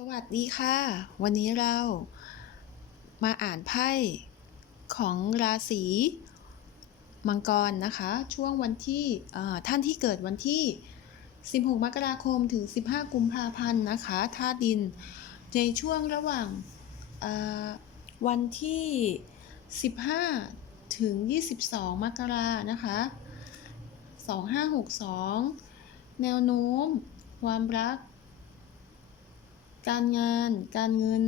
สวัสดีค่ะ วันนี้เรามาอ่านไพ่ของราศีมังกรนะคะ ช่วงวันที่ท่านที่เกิดวันที่ 16 มกราคมถึง 15 กุมภาพันธ์นะคะธาตุดินในช่วงระหว่างวันที่ 15 ถึง 22 มกรานะคะ 2562 แนวโน้ม ความรัก การงาน การเงิน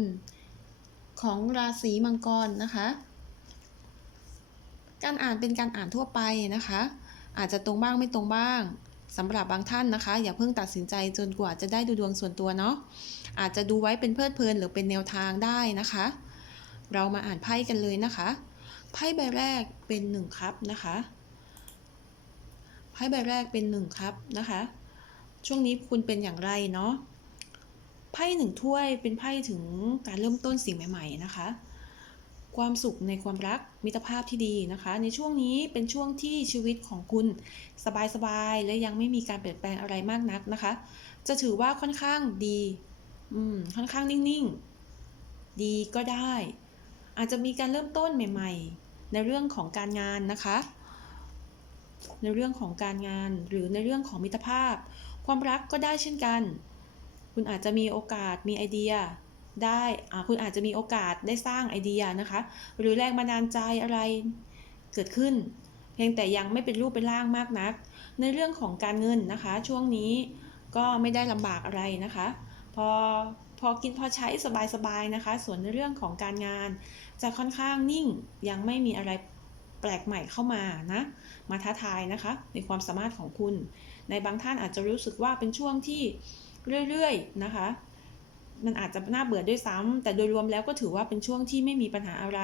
ของราศีมังกรนะคะ การอ่านเป็นการอ่านทั่วไปนะคะ อาจจะตรงบ้างไม่ตรงบ้างสำหรับบางท่านนะคะ อย่าเพิ่งตัดสินใจจนกว่าจะได้ดูดวงส่วนตัวเนาะอาจจะดูไว้เป็นเพลิดเพลินหรือเป็นแนวทางได้นะคะ เรามาอ่านไพ่กันเลยนะคะไพ่ใบแรกเป็นหนึ่งครับนะคะไพ่ใบแรกเป็นหนึ่งครับนะคะ ช่วงนี้คุณเป็นอย่างไรเนาะ พ่หนึ่งถ้วยเป็นไพ่ถึงการเริ่มต้นสิ่งใหม่ ๆ นะคะ ความสุขในความรักมิตรภาพที่ดีนะคะ ในช่วงนี้เป็นช่วงที่ชีวิตของคุณสบายๆและยังไม่มีการเปลี่ยนแปลงอะไรมากนักนะคะ จะถือว่าค่อนข้างดีอืมค่อนข้างนิ่งๆ ดีก็ได้ อาจจะมีการเริ่มต้นใหม่ ๆ ในเรื่องของการงานนะคะ ในเรื่องของการงานหรือในเรื่องของมิตรภาพ ความรักก็ได้เช่นกัน คุณอาจจะมีโอกาสมีไอเดียได้คุณอาจจะมีโอกาสได้สร้างไอเดียนะคะ หรือแรงบันดาลใจอะไรเกิดขึ้น เพียงแต่ยังไม่เป็นรูปเป็นร่างมากนัก ในเรื่องของการเงินนะคะ ช่วงนี้ก็ไม่ได้ลำบากอะไรนะคะ พอพอกินพอใช้สบายๆนะคะ ส่วนในเรื่องของการงาน จะค่อนข้างนิ่งยังไม่มีอะไรแปลกใหม่เข้ามานะมาท้าทายนะคะ ในความสามารถของคุณ ในบางท่านอาจจะรู้สึกว่าเป็นช่วงที่ เรื่อยๆนะคะ มันอาจจะน่าเบื่อด้วยซ้ำแต่โดยรวมแล้วก็ถือว่าเป็นช่วงที่ไม่มีปัญหาอะไร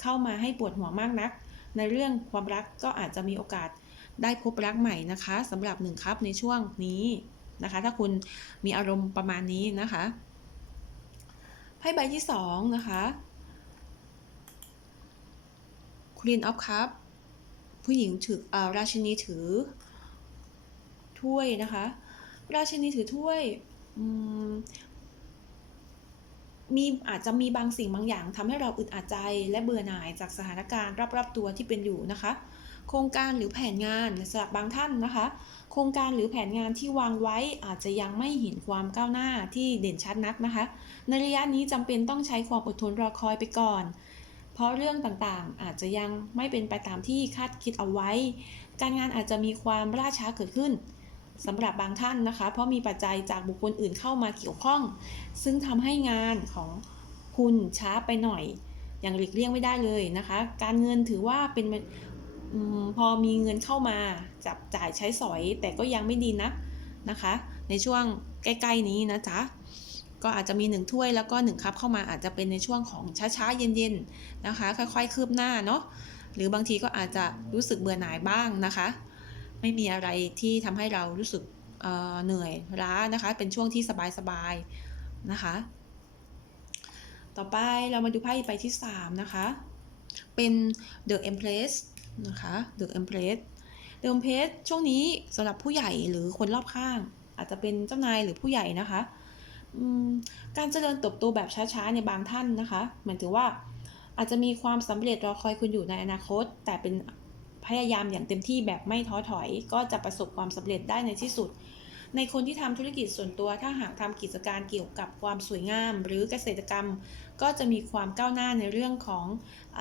เข้ามาให้ปวดหัวมากนัก ในเรื่องความรักก็อาจจะมีโอกาสได้พบรักใหม่นะคะสำหรับหนึ่งครับในช่วงนี้นะคะ ถ้าคุณมีอารมณ์ประมาณนี้นะคะไพ่ใบที่สองนะคะ Queen of Cup ผู้หญิงถืออราชินีถือถ้วยนะคะ ราชินีถือถ้วยมีอาจจะมีบางสิ่งบางอย่างทำให้เราอึดอัดใจและเบื่อหน่ายจากสถานการณ์รอบๆตัวที่เป็นอยู่นะคะ โครงการหรือแผนงานสำหรับบางท่านนะคะ โครงการหรือแผนงานที่วางไว้อาจจะยังไม่เห็นความก้าวหน้าที่เด่นชัดนักนะคะ ในระยะนี้จำเป็นต้องใช้ความอดทนรอคอยไปก่อน เพราะเรื่องต่างๆอาจจะยังไม่เป็นไปตามที่คาดคิดเอาไว้ การงานอาจจะมีความล่าช้าเกิดขึ้น สำหรับบางท่านนะคะ เพราะมีปัจจัยจากบุคคลอื่นเข้ามาเกี่ยวข้อง ซึ่งทำให้งานของคุณช้าไปหน่อย อย่างหลีกเลี่ยงไม่ได้เลยนะคะ การเงินถือว่าเป็นอพอมีเงินเข้ามาจับจ่ายใช้สอย แต่ก็ยังไม่ดีนะนะคะ ในช่วงใกล้ๆนี้นะจ๊ะก็อาจจะมีหนึ่งถ้วยแล้วก็หนึ่งคัพเข้ามาอาจจะเป็นในช่วงของช้าๆ เย็นๆนะคะ ค่อยๆ คืบหน้าเนาะหรือบางทีก็อาจจะรู้สึกเบื่อหน่ายบ้างนะคะ ไม่มีอะไรที่ทำให้เรารู้สึกเเหนื่อยล้านะคะ เป็นช่วงที่สบายๆนะคะ ต่อไปเรามาดูไพ่ใบที่ 3 นะคะ เป็น The Empress นะคะ The Empress The Empress ช่วงนี้สำหรับผู้ใหญ่หรือคนรอบข้าง อาจจะเป็นเจ้านายหรือผู้ใหญ่นะคะการเจริญเติบโตแบบช้าๆในบางท่านนะคะ หมายถึงว่าอาจจะมีความสำเร็จรอคอยคุณอยู่ในอนาคต แต่เป็น พยายามอย่างเต็มที่แบบไม่ท้อถอย ก็จะประสบความสำเร็จได้ในที่สุด ในคนที่ทำธุรกิจส่วนตัวถ้าหากทำกิจการเกี่ยวกับความสวยงาม หรือเกษตรกรรม ก็จะมีความก้าวหน้าในเรื่องของอ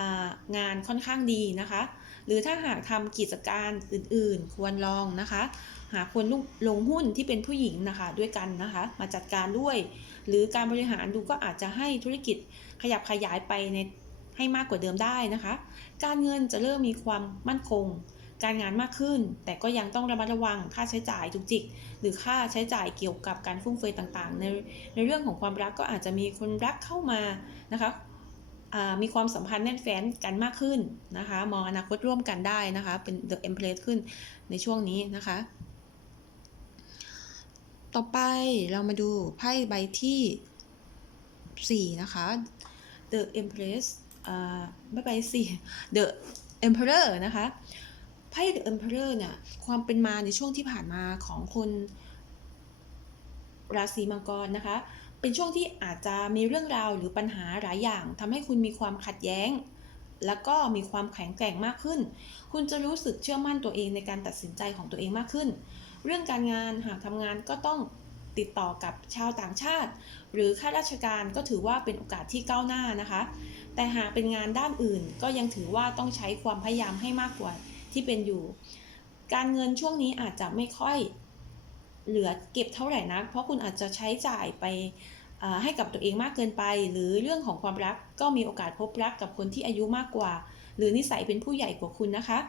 งานค่อนข้างดีนะคะ หรือถ้าหากทำกิจการอื่น ๆ ควรลองนะคะหาคนลงหุ้นที่เป็นผู้หญิงนะคะด้วยกันนะคะ มาจัดการด้วย หรือการบริหารดูก็อาจจะให้ธุรกิจขยับขยายไปในให้มากกว่าเดิมได้นะคะ การเงินจะเริ่มมีความมั่นคง การงานมากขึ้น แต่ก็ยังต้องระมัดระวังค่าใช้จ่ายจุกจิก หรือค่าใช้จ่ายเกี่ยวกับการฟุ่มเฟือยต่างๆ ในในเรื่องของความรักก็อาจจะมีคนรักเข้ามานะคะอ่ามีความสัมพันธ์แน่นแฟ้นกันมากขึ้นนะคะ มองอนาคตร่วมกันได้นะคะ เป็น The Empress ขึ้นในช่วงนี้นะคะ ต่อไปเรามาดูไพ่ใบที่ 4 นะคะ The Empress อ่าไม่ใบสี่ The Emperor นะคะไพ่ The Emperor เนี่ยความเป็นมาในช่วงที่ผ่านมาของคนราศีมังกรนะคะ เป็นช่วงที่อาจจะมีเรื่องราวหรือปัญหาหลายอย่างทำให้คุณมีความขัดแย้ง แล้วก็มีความแข็งแกร่งมากขึ้น คุณจะรู้สึกเชื่อมั่นตัวเองในการตัดสินใจของตัวเองมากขึ้น เรื่องการงานหากทำงานก็ต้องติดต่อกับชาวต่างชาติ หรือข้าราชการก็ถือว่าเป็นโอกาสที่ก้าวหน้านะคะ แต่หากเป็นงานด้านอื่นก็ยังถือว่าต้องใช้ความพยายามให้มากกว่าที่เป็นอยู่ การเงินช่วงนี้อาจจะไม่ค่อยเหลือเก็บเท่าไหร่นัก เพราะคุณอาจจะใช้จ่ายไปให้กับตัวเองมากเกินไป หรือเรื่องของความรักก็มีโอกาสพบรักกับคนที่อายุมากกว่า หรือนิสัยเป็นผู้ใหญ่กว่าคุณนะคะ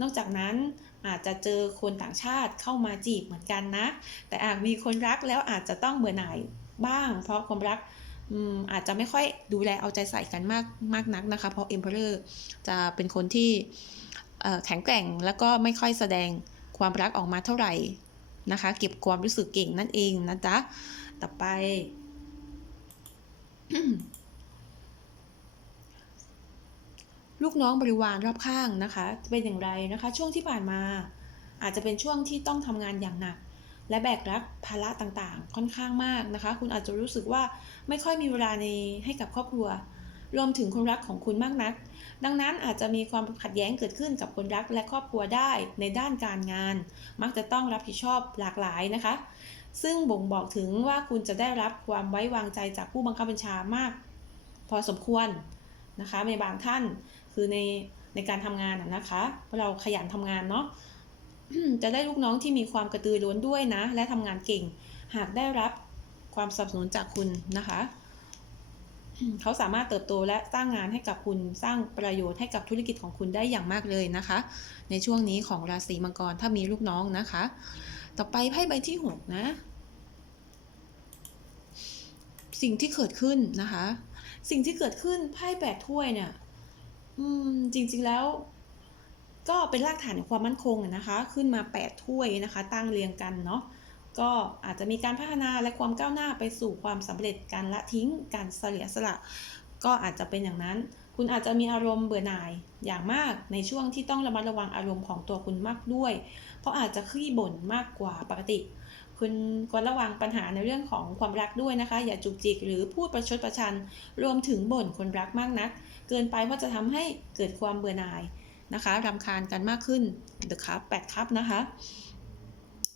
นอกจากนั้นอาจจะเจอคนต่างชาติเข้ามาจีบเหมือนกันนะ แต่อาจมีคนรักแล้วอาจจะต้องเบื่อหน่ายบ้าง เพราะความรัก อาจจะไม่ค่อยดูแลเอาใจใส่กันมากมากนักนะคะ เพราะ Emperor จะเป็นคนที่แข็งแกร่งแล้วก็ไม่ค่อยแสดงความรักออกมาเท่าไหร่นะคะ เก็บความรู้สึกเก่งนั่นเองนะจ๊ะ ต่อไป ลูกน้องบริวารรอบข้างนะคะ เป็นอย่างไรนะคะ ช่วงที่ผ่านมา อาจจะเป็นช่วงที่ต้องทำงานอย่างหนัก และแบกรับภาระต่างๆ ค่อนข้างมากนะคะ คุณอาจจะรู้สึกว่าไม่ค่อยมีเวลาในให้กับครอบครัว รวมถึงคนรักของคุณมากนัก ดังนั้นอาจจะมีความขัดแย้งเกิดขึ้นกับคนรักและครอบครัวได้ในด้านการงาน มักจะต้องรับผิดชอบหลากหลายนะคะ ซึ่งบ่งบอกถึงว่าคุณจะได้รับความไว้วางใจจากผู้บังคับบัญชามาก พอสมควรนะคะในบางท่านคือในในการทำงานนะคะเราะเราขยันทำงานเนาะ จะได้ลูกน้องที่มีความกระตือร้นด้วยนะ และทำงานเก่ง หากได้รับความสนับสนุนจากคุณนะคะ เขาสามารถเติบโตและสร้างงานให้กับคุณสร้างประโยชน์ให้กับธุรกิจของคุณได้อย่างมากเลยนะคะ ในช่วงนี้ของราศีมังกรถ้ามีลูกน้องนะคะ ต่อไปไพ่ใบที่หกนะ สิ่งที่เกิดขึ้นนะคะ สิ่งที่เกิดขึ้นไพ่แปดถ้วยเนี่ยอืมจริงๆแล้ว ก็เป็นรากฐานของความมั่นคงนะคะ ขึ้นมา 8 ถ้วยนะคะ ตั้งเรียงกันเนาะก็อาจจะมีการพัฒนาและความก้าวหน้าไปสู่ความสำเร็จการละทิ้งการเสียสละ ก็อาจจะเป็นอย่างนั้น คุณอาจจะมีอารมณ์เบื่อหน่ายอย่างมากในช่วงที่ต้องระมัดระวังอารมณ์ของตัวคุณมากด้วย เพราะอาจจะขี้บ่นมากกว่าปกติ คุณควรระวังปัญหาในเรื่องของความรักด้วยนะคะ อย่าจุกจิกหรือพูดประชดประชัน รวมถึงบ่นคนรักมากนัก เกินไปเพราะจะทำให้เกิดความเบื่อหน่าย นะคะรำคาญกันมากขึ้นเดอะครับแปดครับนะคะ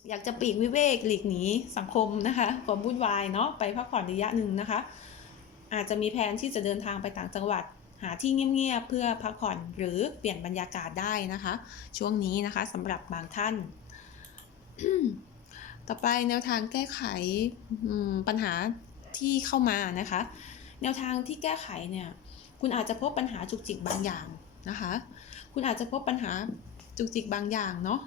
อยากจะปลีกวิเวกหลีกหนีสังคมนะคะความวุ่นวายเนาะไปพักผ่อนระยะหนึ่งนะคะ อาจจะมีแผนที่จะเดินทางไปต่างจังหวัดหาที่เงียบๆเพื่อพักผ่อนหรือเปลี่ยนบรรยากาศได้นะคะ ช่วงนี้นะคะสำหรับบางท่าน ต่อไปแนวทางแก้ไขปัญหาที่เข้ามานะคะ แนวทางที่แก้ไขเนี่ย คุณอาจจะพบปัญหาจุกจิกบางอย่างนะคะ คุณอาจจะพบปัญหาจุกจิกบางอย่างเนาะ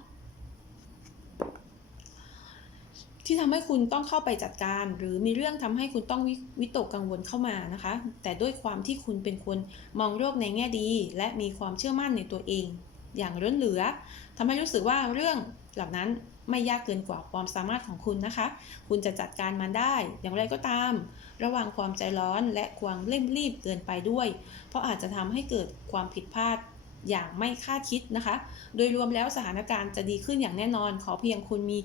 ที่ทำให้คุณต้องเข้าไปจัดการ หรือมีเรื่องทำให้คุณต้องวิวิตกกังวลเข้ามานะคะ แต่ด้วยความที่คุณเป็นคนมองโลกในแง่ดี และมีความเชื่อมั่นในตัวเอง อย่างล้นเหลือทำให้รู้สึกว่าเรื่องเหล่านั้นไม่ยากเกินกว่าความสามารถของคุณนะคะ คุณจะจัดการมันได้ อย่างไรก็ตาม ระวังความใจร้อนและความเร่งรีบเกินไปด้วย เพราะอาจจะทำให้เกิดความผิดพลาด อย่างไม่คาดคิดนะคะ โดยรวมแล้วสถานการณ์จะดีขึ้นอย่างแน่นอน ขอเพียงคุณมี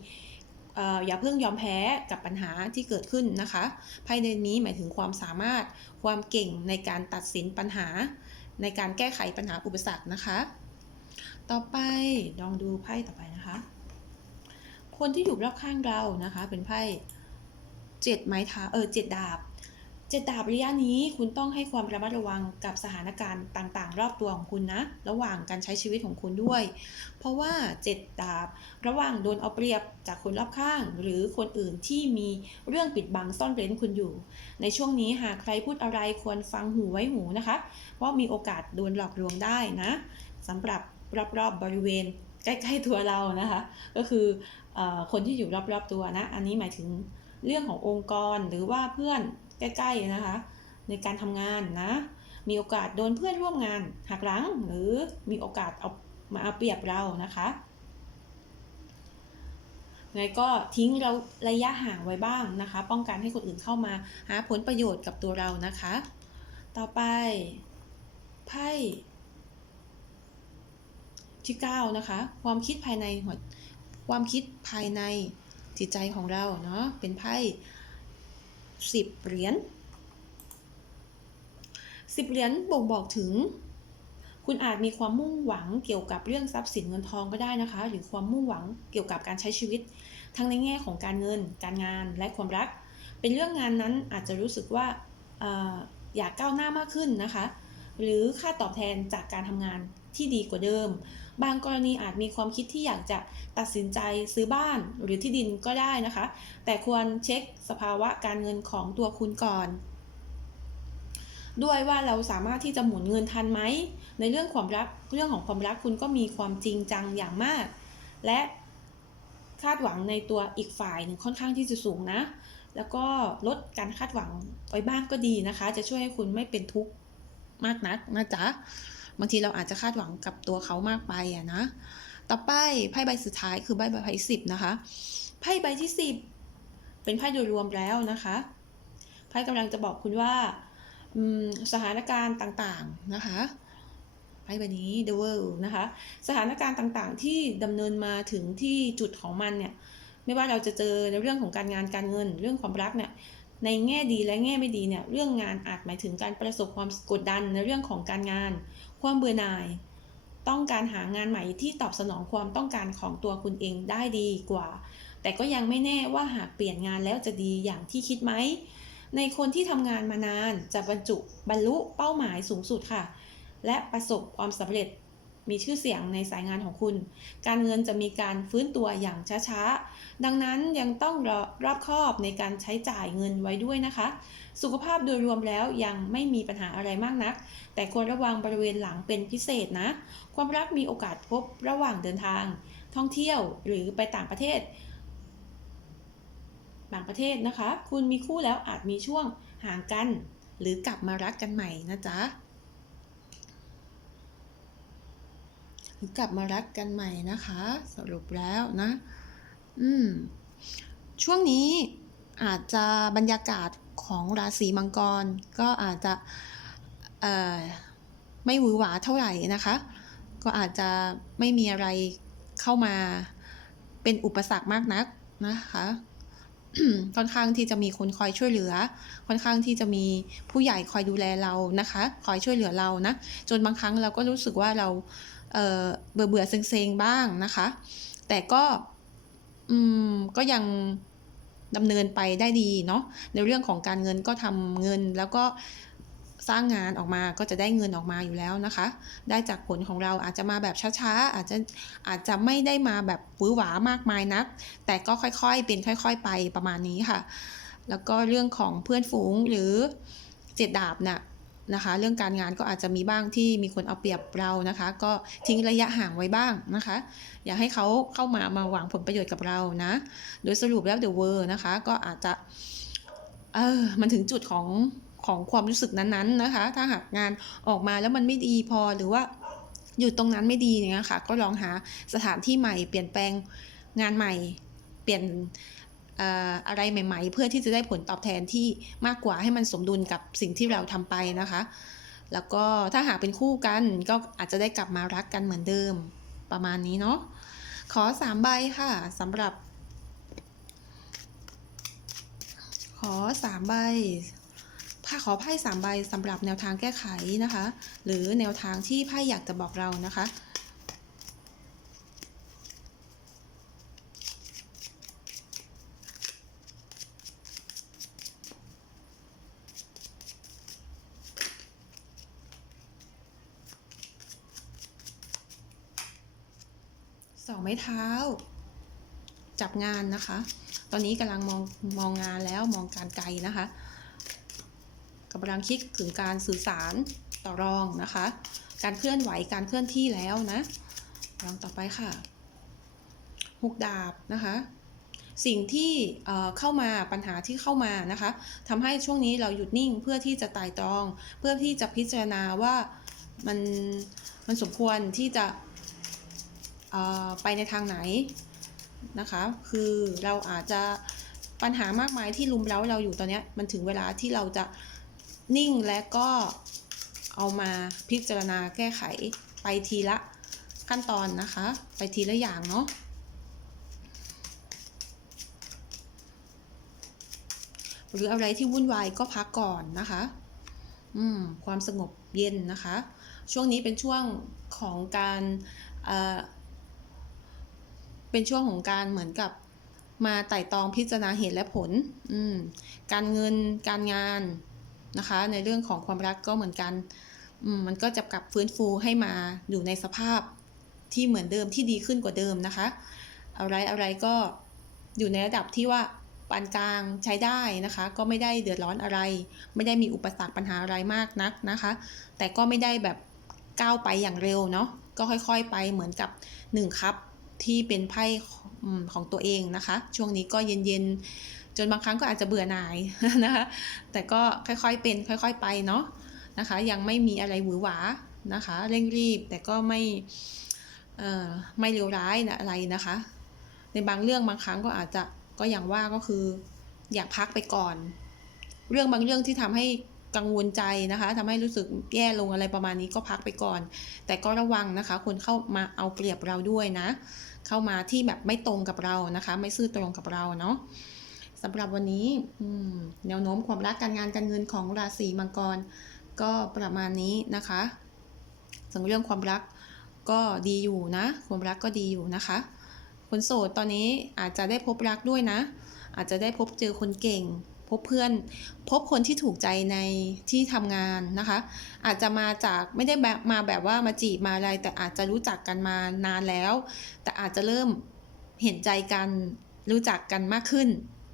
เอ่ออย่าเพิ่งยอมแพ้กับปัญหาที่เกิดขึ้นนะคะภายในนี้หมายถึงความสามารถความเก่งในการตัดสินปัญหา ในการแก้ไขปัญหาอุปสรรคนะคะ ต่อไปลองดูไพ่ต่อไปนะคะ คนที่อยู่รอบข้างเรานะคะ เป็นไพ่เจ็ดไม้เท้าเออเจ็ดดาบ เจ็ดดาบระยะนี้คุณต้องให้ความระมัดระวังกับสถานการณ์ต่างๆ รอบตัวของคุณนะ ระหว่างการใช้ชีวิตของคุณด้วย เพราะว่าเจ็ดดาบ ระหว่างโดนเอาเปรียบจากคนรอบข้าง หรือคนอื่นที่มีเรื่องปิดบังซ่อนเร้นคุณอยู่ ในช่วงนี้หากใครพูดอะไรควรฟังหูไว้หูนะคะ เพราะมีโอกาสโดนหลอกลวงได้นะสำหรับรอบๆบริเวณใกล้ๆตัวเรานะคะ ก็คืออคนที่อยู่รอบๆตัวนะ อันนี้หมายถึงเรื่องขององค์กรหรือว่าเพื่อน ใกล้ ๆ นะคะ ในการทำงานนะ มีโอกาสโดนเพื่อนร่วมงานหักหลัง หรือมีโอกาสเอามาเอาเปรียบเรานะคะไงก็ทิ้งเราระยะห่างไว้บ้างนะคะ ป้องกันให้คนอื่นเข้ามาหาผลประโยชน์กับตัวเรานะคะ ต่อไปไพ่ที่9นะคะ ความคิดภายในหัวความคิดภายในจิตใจของเราเนาะเป็นไพ่ สิบเหรียญสิบเหรียญบ่งบอกถึง คุณอาจมีความมุ่งหวังเกี่ยวกับเรื่องทรัพย์สินเงินทองก็ได้นะคะ หรือความมุ่งหวังเกี่ยวกับการใช้ชีวิต ทั้งในแง่ของการเงิน การงานและความรัก เป็นเรื่องงานนั้นอาจจะรู้สึกว่าออยากก้าวหน้ามากขึ้นนะคะ หรือค่าตอบแทนจากการทำงานที่ดีกว่าเดิม บางกรณีอาจมีความคิดที่อยากจะตัดสินใจซื้อบ้านหรือที่ดินก็ได้นะคะ แต่ควรเช็คสภาวะการเงินของตัวคุณก่อน ด้วยว่าเราสามารถที่จะหมุนเงินทันไหม ในเรื่องความรักเรื่องของความรักคุณก็มีความจริงจังอย่างมาก และคาดหวังในตัวอีกฝ่ายหนึ่งค่อนข้างที่จะสูงนะ แล้วก็ลดการคาดหวังไว้บ้างก็ดีนะคะ จะช่วยให้คุณไม่เป็นทุกข์ มากนักนะจ๊ะบางทีเราอาจจะคาดหวังกับตัวเขามากไปอะนะ ต่อไปไพ่ใบสุดท้ายคือใบใบไพ่สิบนะคะไพ่ใบที่สิบเป็นไพ่โดยรวมแล้วนะคะไพ่กำลังจะบอกคุณว่าสถานการณ์ต่างๆนะคะไพ่ใบนี้ The World นะคะ สถานการณ์ต่างๆ ที่ดำเนินมาถึงที่จุดของมันเนี่ย ไม่ว่าเราจะเจอในเรื่องของการงานการเงิน เรื่องความรักเนี่ย ในแง่ดีและแง่ไม่ดีเนี่ยเรื่องงานอาจหมายถึงการประสบความกดดันในเรื่องของการงาน ความเบื่อหน่าย ต้องการหางานใหม่ที่ตอบสนองความต้องการของตัวคุณเองได้ดีกว่า แต่ก็ยังไม่แน่ว่าหากเปลี่ยนงานแล้วจะดีอย่างที่คิดไหมในคนที่ทำงานมานานจะบรรจุบรรลุเป้าหมายสูงสุดค่ะ และประสบความสำเร็จ มีชื่อเสียงในสายงานของคุณ การเงินจะมีการฟื้นตัวอย่างช้าๆ ดังนั้นยังต้องรอรอบคอบในการใช้จ่ายเงินไว้ด้วยนะคะ สุขภาพโดยรวมแล้วยังไม่มีปัญหาอะไรมากนัก แต่ควรระวังบริเวณหลังเป็นพิเศษนะ ความรักมีโอกาสพบระหว่างเดินทาง ท่องเที่ยวหรือไปต่างประเทศบางประเทศนะคะ คุณมีคู่แล้วอาจมีช่วงห่างกัน หรือกลับมารักกันใหม่นะจ๊ะ หรือ กลับมารักกันใหม่นะคะ สรุปแล้วนะ อืม ช่วงนี้อาจจะบรรยากาศของราศีมังกร ก็อาจจะไม่หวือหวาเท่าไหร่นะคะ ก็อาจจะไม่มีอะไรเข้ามาเป็นอุปสรรคมากนักนะคะค่อนข้างที่จะมีคนคอยช่วยเหลือ ค่อนข้างที่จะมีผู้ใหญ่คอยดูแลเรานะคะ คอยช่วยเหลือเรานะ จนบางครั้งเราก็รู้สึกว่าเรา เอ่อเบื่อเบื่อเซ็งๆบ้างนะคะ แต่ก็อืมก็ยังดำเนินไปได้ดีเนาะในเรื่องของการเงินก็ทำเงินแล้วก็สร้างงานออกมาก็จะได้เงินออกมาอยู่แล้วนะคะ ได้จากผลของเราอาจจะมาแบบช้าๆ อาจจะอาจจะไม่ได้มาแบบวือหวามากมายนัก แต่ก็ค่อยๆ เป็นค่อย ๆ ไปประมาณนี้ค่ะ แล้วก็เรื่องของเพื่อนฝูงหรือเจ็ดดาบน่ะ นะคะ เรื่องการงานก็อาจจะมีบ้างที่มีคนเอาเปรียบเรานะคะ ก็ทิ้งระยะห่างไว้บ้างนะคะ อย่าให้เขาเข้ามามาหวังผลประโยชน์กับเรานะ โดยสรุปแล้ว The World นะคะ ก็อาจจะเออมันถึงจุดของของความรู้สึกนั้นๆนะคะ ถ้าหากงานออกมาแล้วมันไม่ดีพอหรือว่าอยู่ตรงนั้นไม่ดีเงี้ยค่ะ ก็ลองหาสถานที่ใหม่เปลี่ยนแปลงงานใหม่ เปลี่ยน อ่ออะไรใหม่ ๆ เพื่อที่จะได้ผลตอบแทนที่มากกว่าให้มันสมดุลกับสิ่งที่เราทำไปนะคะ แล้วก็ถ้าหากเป็นคู่กันก็อาจจะได้กลับมารักกันเหมือนเดิมประมาณนี้เนาะขอสามใบค่ะสำหรับ ขอสามใบผ้าขอไพ่สามใบสำหรับแนวทางแก้ไขนะคะ หรือแนวทางที่ไพ่อยากจะบอกเรานะคะ องไม้เท้า จับงานนะคะ ตอนนี้กำลังมองมองงานแล้วมองการไกลนะคะกำลังคิดถึงการสื่อสารต่อรองนะคะ การเคลื่อนไหวการเคลื่อนที่แล้วนะลองต่อไปค่ะหกดาบนะคะสิ่งที่เข้ามาปัญหาที่เข้ามานะคะทำให้ช่วงนี้เราหยุดนิ่งเพื่อที่จะไต่ตรอง เพื่อที่จะพิจารณาว่ามันมันสมควรที่จะ ไปในทางไหนนะคะ คือเราอาจจะปัญหามากมายที่ลุมเร้าเราอยู่ตอนนี้มันถึงเวลาที่เราจะนิ่งและก็เอามาพิจารณาแก้ไขไปทีละขั้นตอนนะคะ ไปทีละอย่างเนาะหรืออะไรที่วุ่นวายก็พักก่อนนะคะ อืม ความสงบเย็นนะคะ ช่วงนี้เป็นช่วงของการ เป็นช่วงของการเหมือนกับมาไต่ตองพิจารณาเหตุและผล การเงินการงานนะคะ ในเรื่องของความรักก็เหมือนกันมมันก็จะกลับฟื้นฟูให้มาอยู่ในสภาพที่เหมือนเดิมที่ดีขึ้นกว่าเดิมนะคะ อะไรอะไรก็อยู่ในระดับที่ว่าปานกลางใช้ได้นะคะ ก็ไม่ได้เดือดร้อนอะไร ไม่ได้มีอุปสรรคปัญหาอะไรมากนักนะคะ แต่ก็ไม่ได้แบบก้าวไปอย่างเร็วเนาะก็ค่อยๆ ไปเหมือนกับ1ครับ ที่เป็นไพ่ของตัวเองนะคะ ช่วงนี้ก็เย็นๆ จนบางครั้งก็อาจจะเบื่อหน่ายนะคะ แต่ก็ค่อยๆเป็น ค่อยๆไปเนาะนะคะ ยังไม่มีอะไรหวือหวานะคะ เร่งรีบแต่ก็ไม่เออไม่เลวร้ายนะอะไรนะคะ ในบางเรื่องบางครั้งก็อาจจะก็อย่างว่าก็คือ อยากพักไปก่อน เรื่องบางเรื่องที่ทำให้ กังวลใจนะคะทำให้รู้สึกแย่ลงอะไรประมาณนี้ก็พักไปก่อน แต่ก็ระวังนะคะ คนเข้ามาเอาเปรียบเราด้วยนะ เข้ามาที่แบบไม่ตรงกับเรานะคะ ไม่ซื่อตรงกับเราเนาะสำหรับวันนี้แนวโน้มความรักการงานการเงินของราศีมังกร ก็ประมาณนี้นะคะส่วนเรื่องความรักก็ดีอยู่นะ ความรักก็ดีอยู่นะคะ คนโสดตอนนี้อาจจะได้พบรักด้วยนะ อาจจะได้พบเจอคนเก่ง บเพื่อน พบคนที่ถูกใจในที่ทำงานนะคะ อาจจะมาจากไม่ได้แบบมาแบบว่ามาจีบมาอะไร แต่อาจจะรู้จักกันมานานแล้ว แต่อาจจะเริ่มเห็นใจกันรู้จักกันมากขึ้น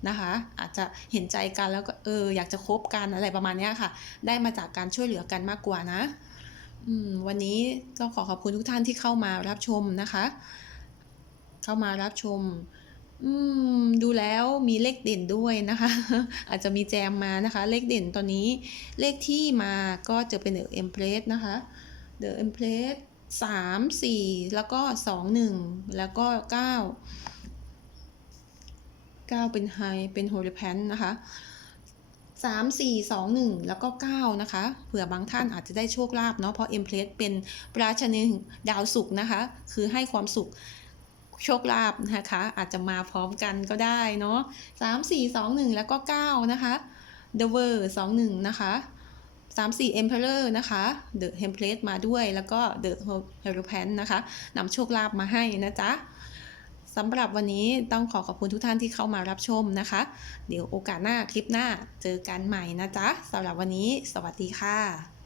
นะคะ อาจจะเห็นใจกันแล้วก็เอออยากจะคบกันอะไรประมาณนี้ค่ะ ได้มาจากการช่วยเหลือกันมากกว่านะวันนี้ก็ขอขอบคุณทุกท่านที่เข้ามารับชมนะคะ เข้ามารับชม อืม ดูแล้วมีเลขเด่นด้วยนะคะ อาจจะมีแจมมานะคะ เลขเด่นตอนนี้เลขที่มาก็จะเป็น The Empress นะคะ The Empress สามสี่แล้วก็สองหนึ่งแล้วก็เก้าเก้าเป็นไฮเป็นโฮลิแพนนะคะสามสี่สองหนึ่งแล้วก็เก้านะคะเผื่อบางท่านอาจจะได้โชคลาภเนาะเพราะ Empress เป็นราชนีดาวศุกนะคะ คือให้ความสุข โชคลาภนะคะ อาจจะมาพร้อมกันก็ได้เนาะสามสี่สองหนึ่งแล้วก็เก้านะคะ The w o r สองหนึ่งนะคะสามสี่ Emperor นะคะ The Template มาด้วยแล้วก็ The Hierophant นะคะนำโชคลาภมาให้นะจ๊ะสำหรับวันนี้ต้องขอขอบคุณทุกท่านที่เข้ามารับชมนะคะ เดี๋ยวโอกาสหน้าคลิปหน้าเจอกันใหม่นะจ๊ะสำหรับวันนี้ สวัสดีค่ะ